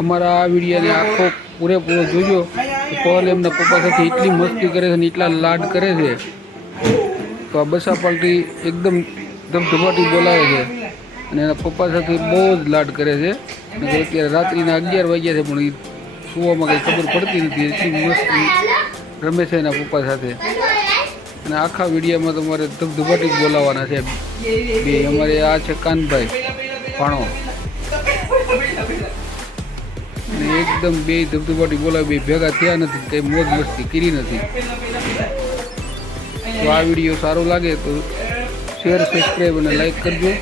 અમારા આ વિડીયોને આખો પૂરેપૂરો જોજો. પવન એમના પપ્પા સાથે એટલી મસ્તી કરે છે ને એટલા લાડ કરે છે તો આ બસા પાલટી એકદમ ધબધબાટી બોલાવે છે અને એના પપ્પા સાથે બહુ જ લાડ કરે છે. અને અત્યારે રાત્રિના 11 વાગ્યા છે પણ એ સુવામાં કંઈ ખબર પડતી નથી. એટલી મસ્તી રમે છે એના પપ્પા સાથે. અને આખા વિડીયોમાં તમારે ધબધબાટી જ બોલાવવાના છે બે. અમારે આ છે કાનભાઈ ભાણો અને એકદમ બે ધબધબાટી બોલાવે. બે ભેગા થયા નથી, કંઈ મોજ મસ્તી કરી નથી. તો આ વિડીયો સારો લાગે તો શેર, સબસ્ક્રાઈબ અને લાઈક કરજો.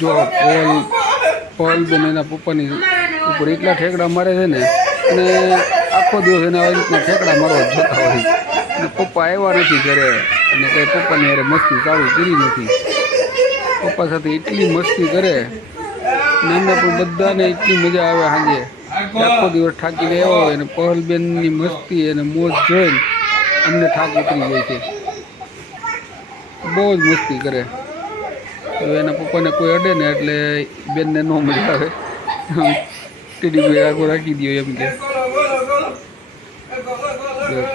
જો પલ બેન એના પપ્પાની ઉપર એટલા ઠેકડા મારે છે ને અને આખો દિવસ એને આવી રીતના ઠેકડા મારવા જતા હોય. અને પપ્પા આવ્યા નથી ઘરે અને કંઈ પપ્પાની યારે મસ્તી ચાલુ કરી નથી. પપ્પા સાથે એટલી મસ્તી કરે ને એમને પણ બધાને એટલી મજા આવે. સાંજે આખો દિવસ થાકી ગયા હોય અને પહલબેનની મસ્તી અને મોજ જોઈને અમને થાક ઉતરી જાય છે. બહુ જ મસ્તી કરે. તો એના પપ્પાને કોઈ અડે ને એટલે બેનને ન મજા આવે. ટીડી આગો રાખી દો એમ કે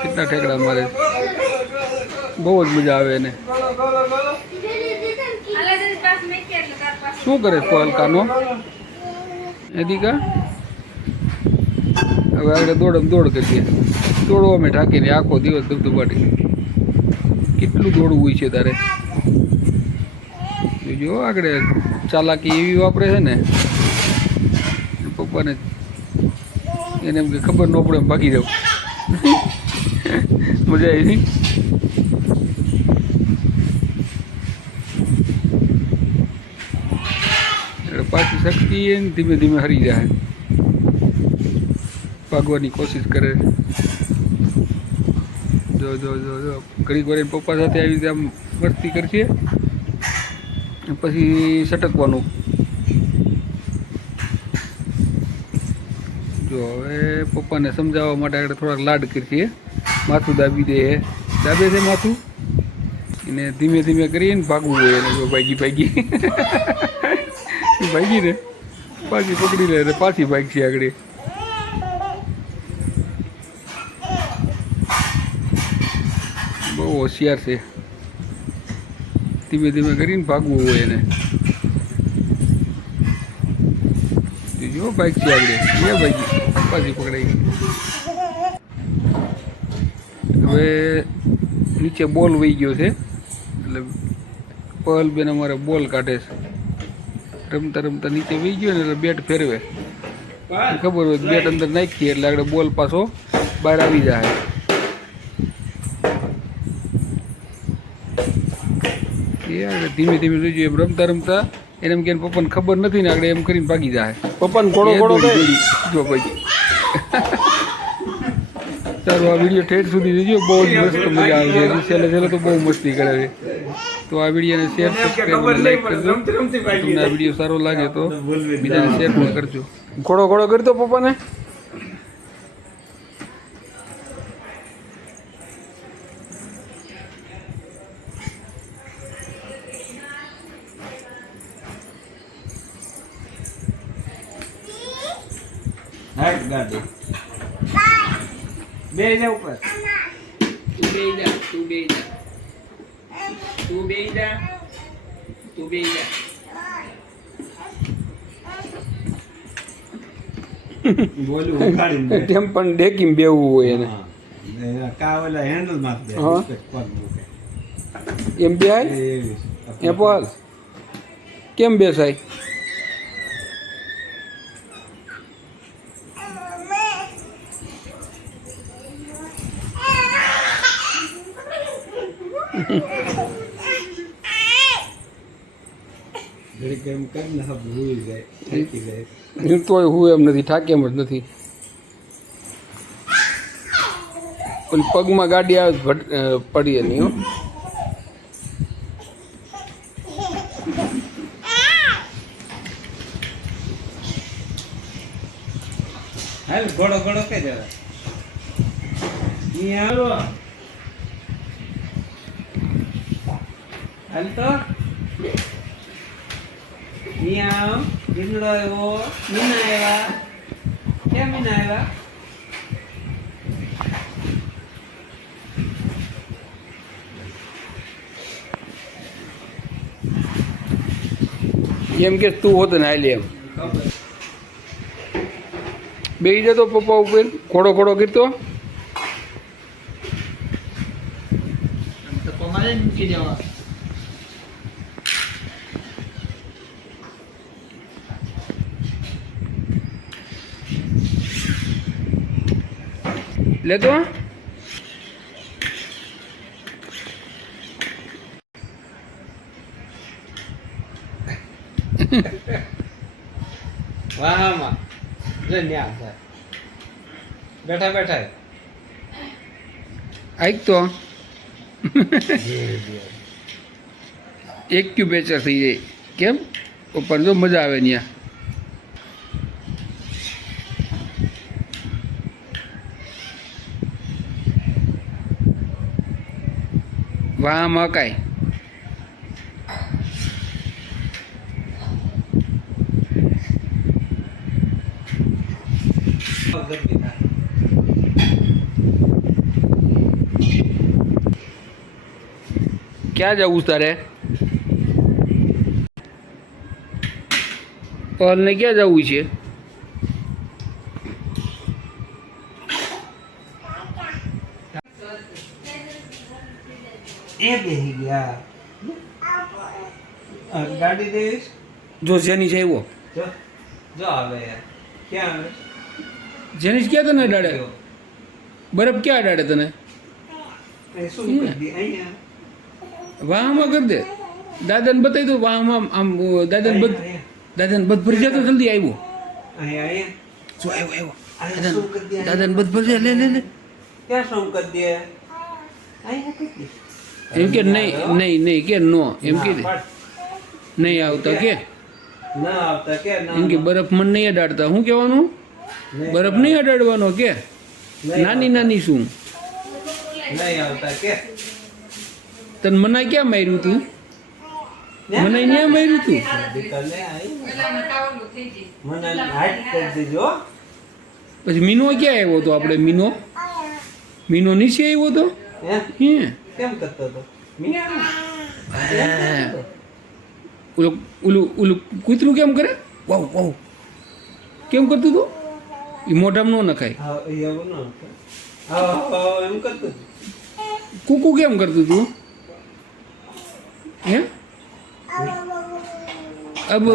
કેટલા ઠેકડા મારે. બહુ જ મજા આવે એને. શું કરે પહલકાનો એદિકા? હવે આગળ દોડ કરીએ. દોડવા મેં ઠાકીને આખો દિવસ ધબધબાટી. કેટલું દોડવું હોય છે તારે જો. આગળ ચાલાકી એવી વાપરે છે ને પપ્પાને એને એમ કે ખબર ન પડે એમ ભાગી જાવ. મજા આવી નહીં? એટલે પાછી શક્તિ એને ધીમે ધીમે હરી જાય. ભાગવાની કોશિશ કરે. જો જો જો જો ઘડીક વાર પપ્પા સાથે આવી રીતે આમ મસ્તી કરશે પછી સટકવાનું. જો હવે પપ્પાને સમજાવવા માટે આગળ થોડાક લાડ કરશે. માથું દાબી દે. દાબે છે માથું એને ધીમે ધીમે કરીને ભાગવું હોય. એને જો ભાગી ને પાછી પકડી લે અને પાછી ભાગશે આગળ. બહુ હોશિયાર છે. ધીમે ધીમે કરીને ભાગવું હોય એને. જો બાઇક છે આગળ. એ ભાગી પાછી પકડાઈ ગઈ. હવે નીચે બોલ વહી ગયો છે એટલે પહલબેન અમારે બોલ કાઢે છે. રમતા રમતા નીચે વહી ગયો ને એટલે બેટ ફેરવે. ખબર હોય બેટ અંદર નાખીએ એટલે આગળ બોલ પાછો બહાર આવી જાય. ધીમે ધીમે જોઈજો. એમ રમતા રમતા એને એમ કે પપ્પાને ખબર નથી ને આગળ એમ કરીને ભાગી જાય. પપ્પાને ઘોડો ઘોડો જો ભાઈ સારું, આ વિડીયો ઠેઠ સુધી જોજો, બહુ જ મસ્ત મજા આવે છે. હજી છેલ્લે તો બહુ મસ્તી કરે છે. તો આ વિડીયોને શેર, સબસ્ક્રાઈબ અને લાઈક કરજો. તમને આ વિડીયો સારો લાગે તો બીજાને શેર પણ કરજો. ઘોડો ઘોડો કરતો પપ્પાને. ગાડી બે જા ઉપર તું બે જા તું બે જા તું બે જા તું બે જા બોલું ઉખાડીને તેમ પણ ડેકીમ બેવું હોય એને. કા ઓલા હેન્ડલ માર દે એમ બેહાય એ બોલ કેમ બેસાય. કેમ કરીને સબ ભૂલી જાય થાકી જાય. હું તોય હું એમ નથી, થાકે એમ જ નથી. પણ પગમાં ગાડી આવે પડીએ નહીં. હો હાલ ઘોડો ઘોડો કે જરા ઈ આવો હાલ તો ઈ આવ દીકડો આવ્યો મીના આવ્યા કેમ મીના આવ્યા એમ કે તું હોત ને હાલી એમ બેસી જતો પપ્પા ઉપર. ઘોડો ઘોડો કરતો. લેતો વાહ માં લે ન્યા બેઠા બેઠા આઈક તો એક ક્યુબેચર થઈ જાય. કેમ ઉપર જો મજા આવે ત્યાં. વાહ મકાઈ ક્યાં જવું તારે? પલને ક્યાં જવું છે? એ બેહી ગયા ગાડી દેવીશ જો જેની છે એવો જો જો આવે ક્યાં આવે જેની ક્યાં તને અડાડે? બરફ ક્યાં અડાડે તને? એ શું કરી દે અહીંયા વાહમાં કરી દે. દાદાને બતાવી દો વાહમાં આમ દાદાને બધ ભરી જતો જલ્દી આવ્યો. અહીંયા જો આવ્યો અહીંયા શું કરી દે દાદાને બધ ભરી લે લે લે. ક્યાં શું કરી દે અહીંયા કરી દે એમ કે નહીં કે નો એમ કે નહીં આવતા કે ના આવતા કે એમ કે બરફ મને નહીં અડાડતા. શું કહેવાનું? બરફ નહીં અડાડવાનો કે નાની નાની શું નહીં આવતા કે તને મનાઈ ક્યાં માર્યું તું? મનાઈ ક્યાં માર્યું તું? દીકરને આઈ મને હાઈટ કરી દેજો પછી મીનો ક્યાં આવ્યો તો? આપણે મીનો નીચે આવ્યો તો હે હે કેમ કરતો હતો મિયા ઓલું ઓલું ઓલું કૂતરું કેમ કરે? વાવ વાવ કેમ કરતું તું? એ મોઢામાં ન નખાય. હા એવું ન હા એમ કરતો કૂકુ કેમ કરતું તું? હે અબ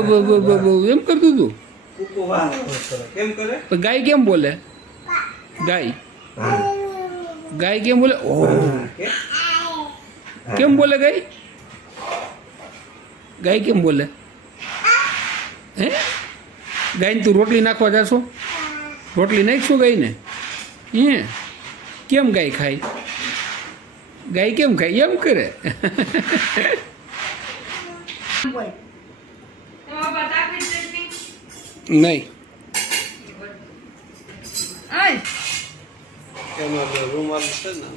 એમ કરતું તું? કુકુ વાહ કેમ કરે તો ગાય કેમ બોલે? ગાય કેમ બોલે? ઓહ કે કેમ બોલે ગાય? ગાય કેમ બોલે? હે ગાયને તું રોટલી નાખવા જાશો? રોટલી નાખશો ગાયને? હે કેમ ગાય ખાય ગાય કેમ ખાય એમ કરે બોલ નહીં આય એમાં તો રૂમાલ છે ને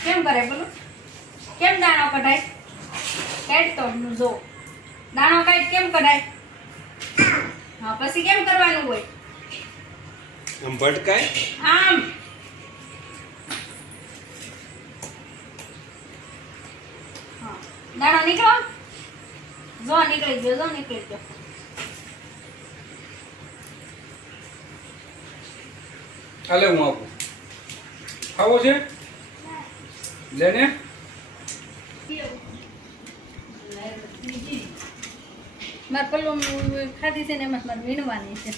કેમ કરે બોલો કેમ દાણો કઢાય કાઢ તો જો દાણો કાઢ કેમ કઢાય હા પછી કેમ કરવાનું હોય આમ ભટકાય આમ હા દાણો નીકળો જો નીકળી ગયો હાલે હું આપું ખાવો છે લેને મારે પેલું ખાધી છે ને એમાં મારે વીણવાની છે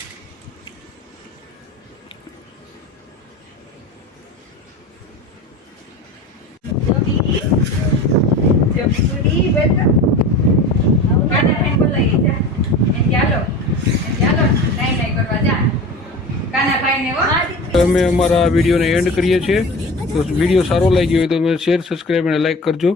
અમે અમારા વિડીયોને એન્ડ કરીએ છીએ તો વિડીયો સારો લાગ્યો હોય તો તમે શેર સબસ્ક્રાઈબ અને લાઈક કરજો